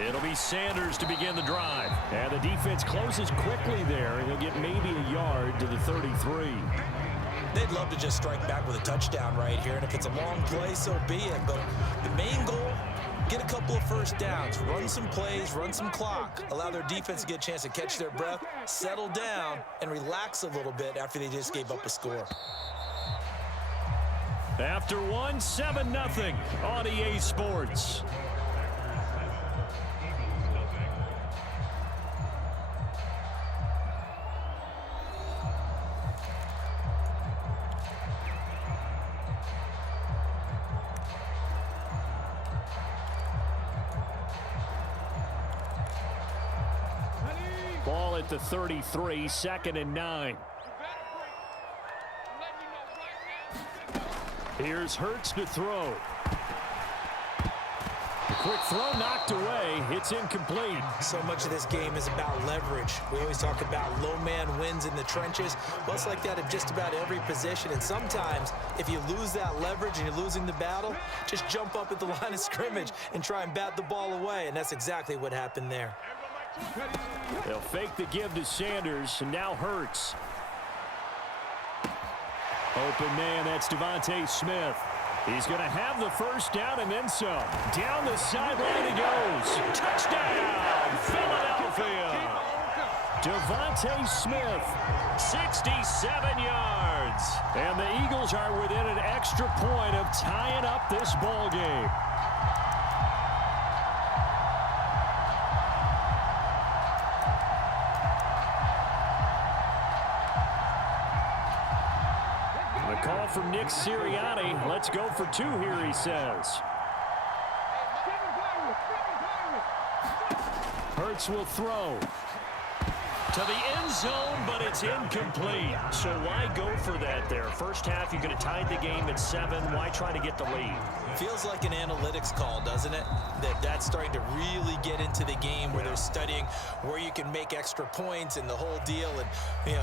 It'll be Sanders to begin the drive. And the defense closes quickly there. He'll get maybe a yard to the 33. They'd love to just strike back with a touchdown right here. And if it's a long play, so be it. But the main goal, get a couple of first downs, run some plays, run some clock, allow their defense to get a chance to catch their breath, settle down, and relax a little bit after they just gave up a score. After one, 7-0 on EA Sports. Ball at the 33, 2nd and 9. Here's Hurts to throw. A quick throw knocked away. It's incomplete. So much of this game is about leverage. We always talk about low man wins in the trenches. Well, it's like that in just about every position. And sometimes, if you lose that leverage and you're losing the battle, just jump up at the line of scrimmage and try and bat the ball away. And that's exactly what happened there. They'll fake the give to Sanders, and now Hurts. Open man, that's Devontae Smith. He's going to have the first down and then some. Down the sideline he goes. Touchdown, Philadelphia. Devontae Smith, 67 yards. And the Eagles are within an extra point of tying up this ball game. Call from Nick Sirianni. Let's go for 2 here, he says. Hurts will throw to the end zone, but it's incomplete. So why go for that there? First half, you're going to tie the game at 7. Why try to get the lead? Feels like an analytics call, doesn't it? That's starting to really get into the game where they're studying where you can make extra points and the whole deal and,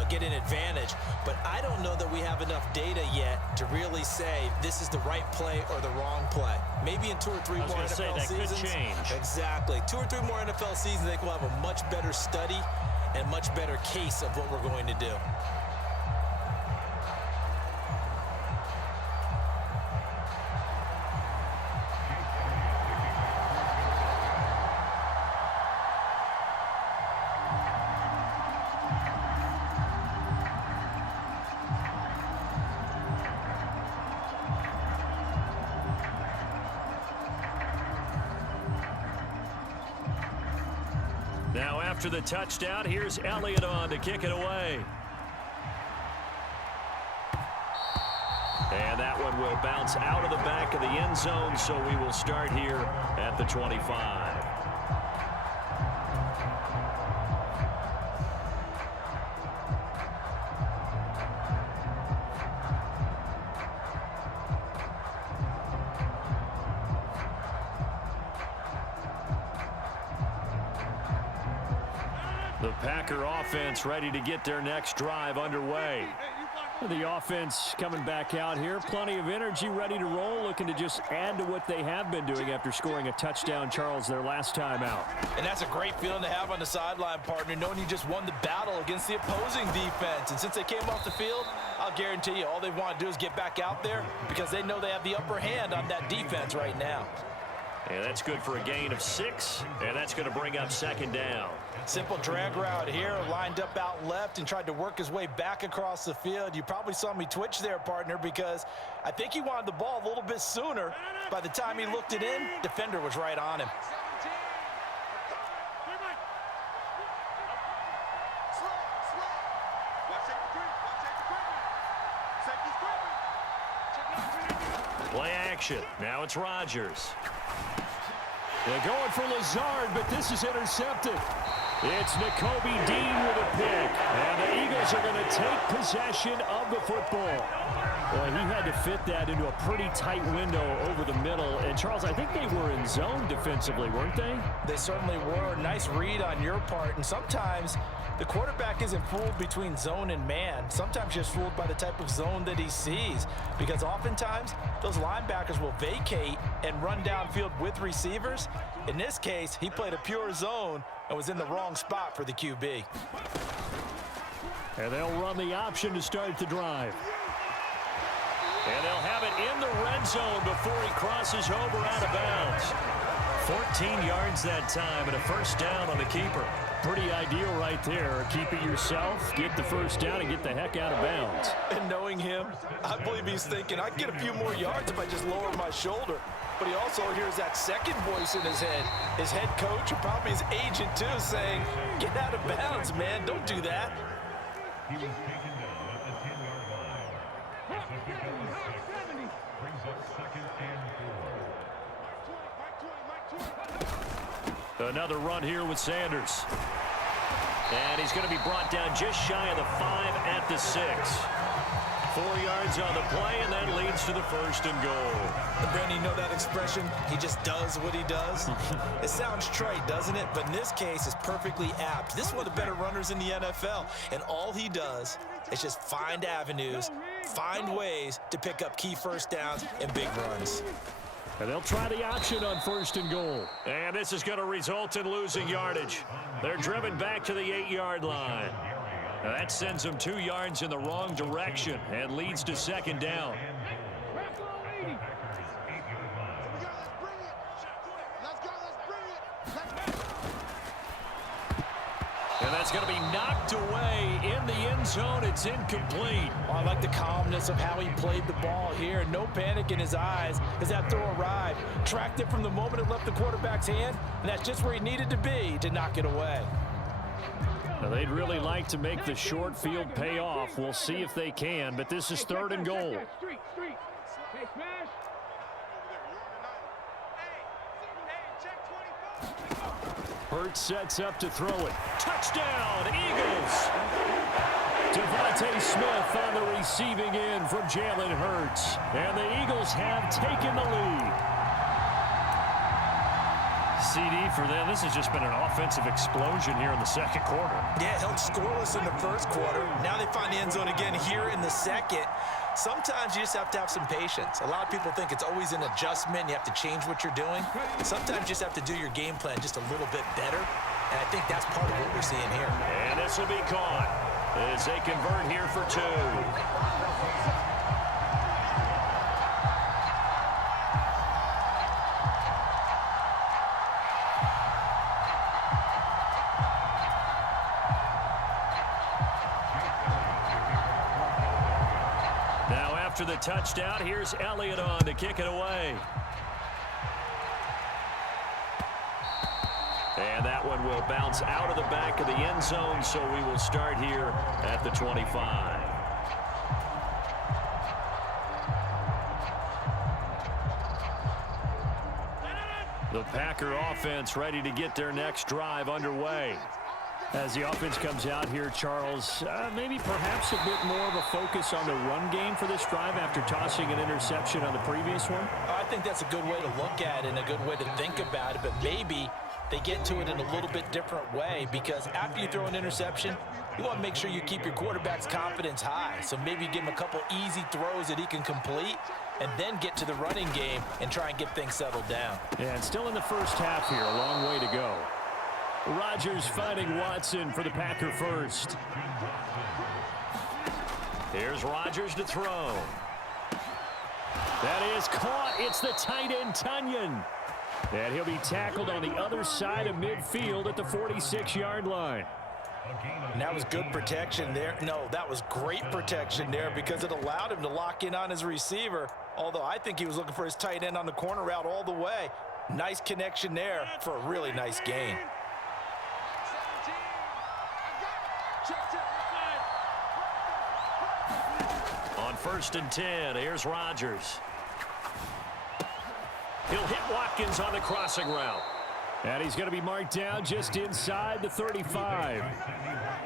get an advantage. But I don't know that we have enough data yet to really say this is the right play or the wrong play. Maybe in 2 or 3 more NFL seasons. Could change. Exactly. 2 or 3 more NFL seasons, I think we'll have a much better study and much better case of what we're going to do. Now after the touchdown, here's Elliott on to kick it away. And that one will bounce out of the back of the end zone, so we will start here at the 25. The Packer offense ready to get their next drive underway. The offense coming back out here. Plenty of energy, ready to roll, looking to just add to what they have been doing after scoring a touchdown, Charles, their last time out. And that's a great feeling to have on the sideline, partner, knowing you just won the battle against the opposing defense. And since they came off the field, I'll guarantee you all they want to do is get back out there because they know they have the upper hand on that defense right now. And that's good for a gain of 6, and that's going to bring up 2nd down. Simple drag route here, lined up out left and tried to work his way back across the field. You probably saw me twitch there, partner, because I think he wanted the ball a little bit sooner. By the time he looked it in, defender was right on him. Play action. Now it's Rodgers. They're going for Lazard, but this is intercepted. It's Nakobe Dean with a pick. And the Eagles are going to take possession of the football. Well, he had to fit that into a pretty tight window over the middle. And, Charles, I think they were in zone defensively, weren't they? They certainly were. Nice read on your part. And sometimes the quarterback quarterback isn't fooled between zone and man. Sometimes just fooled by the type of zone that he sees, because oftentimes those linebackers will vacate and run downfield with receivers. In this case, he played a pure zone and was in the wrong spot for the QB. And they'll run the option to start the drive. And they'll have it in the red zone before he crosses over out of bounds. 14 yards that time and a first down on the keeper. Pretty ideal right there. Keep it yourself, get the first down, and get the heck out of bounds. And knowing him, I believe he's thinking, I'd get a few more yards if I just lower my shoulder. But he also hears that second voice in his head. His head coach, or probably his agent too, saying, get out of bounds, man. Don't do that. He was taken down at the 10-yard line. It's a pick on the 6. Brings up 2nd and 4. Another run here with Sanders. And he's going to be brought down just shy of the 5 at the 6. 4 yards on the play, and that leads to the 1st and goal. Brandon, you know that expression? He just does what he does. It sounds trite, doesn't it? But in this case, it's perfectly apt. This is one of the better runners in the NFL, and all he does is just find avenues, find ways to pick up key first downs and big runs. And they'll try the option on 1st and goal. And this is going to result in losing yardage. They're driven back to the 8-yard line. Now that sends them 2 yards in the wrong direction and leads to 2nd down. And that's going to be knocked away in the end zone. It's incomplete. Oh, I like the calmness of how he played the ball here. No panic in his eyes as that throw arrived. Tracked it from the moment it left the quarterback's hand, and that's just where he needed to be to knock it away. Now, they'd really like to make the short field pay off. We'll see if they can, but this is 3rd and goal. Hurts sets up to throw it. Touchdown, Eagles! Devontae Smith on the receiving end from Jalen Hurts. And the Eagles have taken the lead. CD for them. This has just been an offensive explosion here in the 2nd quarter. Yeah, held scoreless in the 1st quarter. Now they find the end zone again here in the 2nd. Sometimes you just have to have some patience. A lot of people think it's always an adjustment. You have to change what you're doing. Sometimes you just have to do your game plan just a little bit better. And I think that's part of what we're seeing here. And this will be caught as they convert here for 2. After the touchdown, here's Elliott on to kick it away. And that one will bounce out of the back of the end zone, so we will start here at the 25. The Packer offense ready to get their next drive underway. As the offense comes out here, Charles, maybe perhaps a bit more of a focus on the run game for this drive after tossing an interception on the previous one? I think that's a good way to look at it and a good way to think about it, but maybe they get to it in a little bit different way, because after you throw an interception, you want to make sure you keep your quarterback's confidence high. So maybe give him a couple easy throws that he can complete and then get to the running game and try and get things settled down. Yeah, and still in the first half here, a long way to go. Rodgers finding Watson for the Packer first. Here's Rodgers to throw. That is caught. It's the tight end, Tunyon. And he'll be tackled on the other side of midfield at the 46-yard line. And that was good protection there. No, that was great protection there because it allowed him to lock in on his receiver. Although I think he was looking for his tight end on the corner route all the way. Nice connection there for a really nice gain. On 1st and 10, here's Rodgers. He'll hit Watkins on the crossing route. And he's going to be marked down just inside the 35.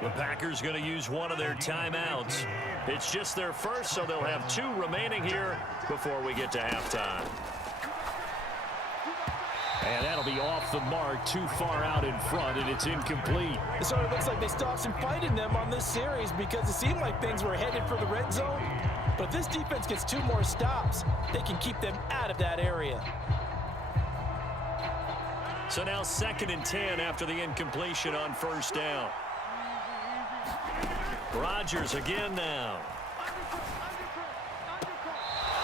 The Packers going to use one of their timeouts. It's just their first, so they'll have 2 remaining here before we get to halftime. And that'll be off the mark, too far out in front, and it's incomplete. It sort of looks like they stopped some fighting them on this series because it seemed like things were headed for the red zone. But if this defense gets 2 more stops, they can keep them out of that area. So now 2nd and 10 after the incompletion on 1st down. Rodgers again now.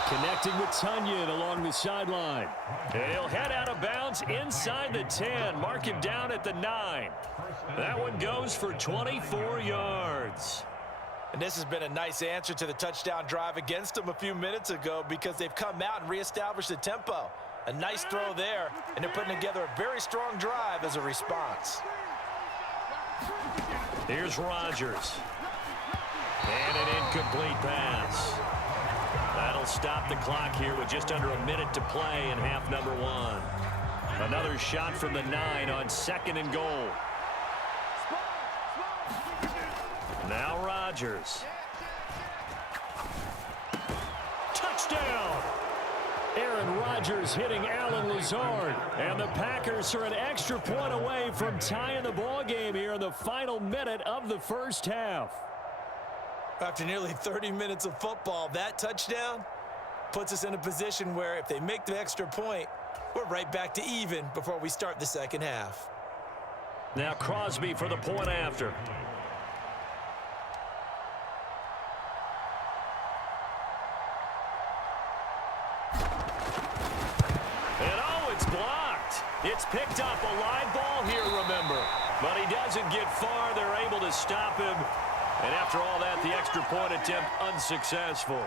Connecting with Tunyon along the sideline. He'll head out of bounds inside the 10. Mark him down at the 9. That one goes for 24 yards. And this has been a nice answer to the touchdown drive against them a few minutes ago because they've come out and reestablished the tempo. A nice throw there, and they're putting together a very strong drive as a response. Here's Rodgers. And an incomplete pass. That'll stop the clock here with just under a minute to play in half number 1. Another shot from the 9 on 2nd and goal. Now Rodgers. Touchdown! Aaron Rodgers hitting Allen Lazard. And the Packers are an extra point away from tying the ball game here in the final minute of the 1st half. After nearly 30 minutes of football, that touchdown puts us in a position where if they make the extra point, we're right back to even before we start the 2nd half. Now Crosby for the point after. And oh, it's blocked. It's picked up, a live ball here, remember. But he doesn't get far. They're able to stop him. And after all that, the extra point attempt unsuccessful.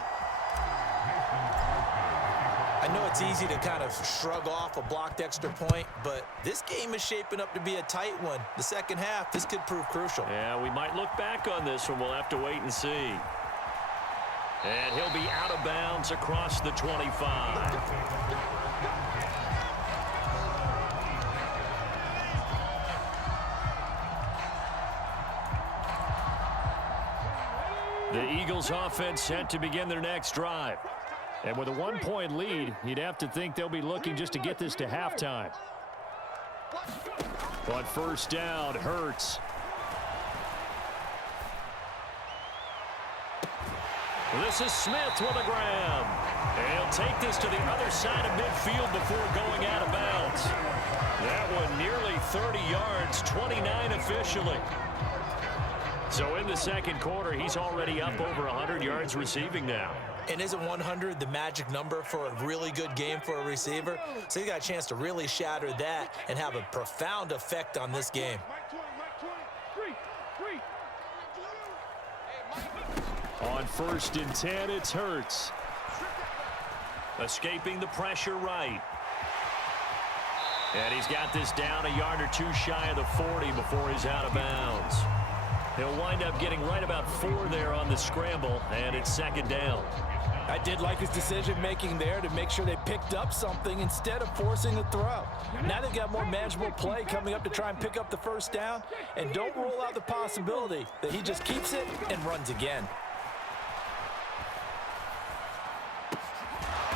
I know it's easy to kind of shrug off a blocked extra point, but this game is shaping up to be a tight one. The 2nd half, this could prove crucial. Yeah, we might look back on this one. We'll have to wait and see. And he'll be out of bounds across the 25. The Eagles offense set to begin their next drive. And with a 1-point lead, you'd have to think they'll be looking just to get this to halftime. On 1st down, Hurts. This is Smith with a grab. And he'll take this to the other side of midfield before going out of bounds. That one nearly 30 yards, 29 officially. So in the 2nd quarter, he's already up over 100 yards receiving now. And isn't 100 the magic number for a really good game for a receiver? So he got a chance to really shatter that and have a profound effect on this game. On 1st and 10, it's Hurts. Escaping the pressure right. And he's got this down a yard or 2 shy of the 40 before he's out of bounds. He'll wind up getting right about 4 there on the scramble, and it's 2nd down. I did like his decision-making there to make sure they picked up something instead of forcing the throw. Now they've got more manageable play coming up to try and pick up the 1st down, and don't rule out the possibility that he just keeps it and runs again.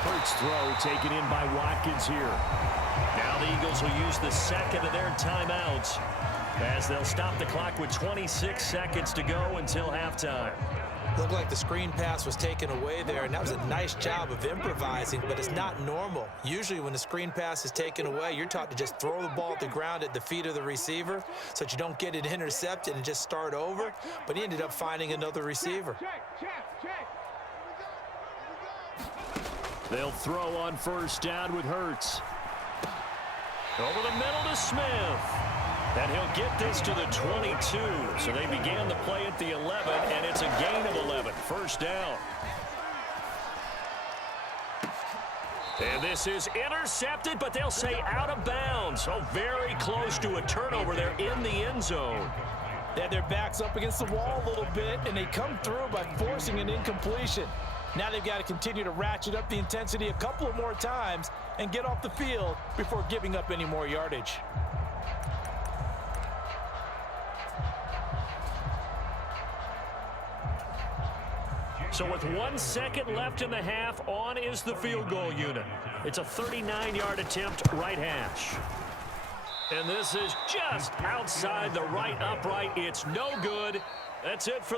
Hurts throw taken in by Watkins here. Now the Eagles will use the 2nd of their timeouts as they'll stop the clock with 26 seconds to go until halftime. Looked like the screen pass was taken away there, and that was a nice job of improvising, but it's not normal. Usually when the screen pass is taken away, you're taught to just throw the ball at the ground at the feet of the receiver so that you don't get it intercepted and just start over, but he ended up finding another receiver. They'll throw on 1st down with Hurts. Over the middle to Smith. And he'll get this to the 22. So they began the play at the 11, and it's a gain of 11. 1st down. And this is intercepted, but they'll say out of bounds. So very close to a turnover there in the end zone. They had their backs up against the wall a little bit, and they come through by forcing an incompletion. Now they've got to continue to ratchet up the intensity a couple of more times and get off the field before giving up any more yardage. So with 1 second left in the half, on is the field goal unit. It's a 39-yard attempt, right hash. And this is just outside the right upright. It's no good. That's it for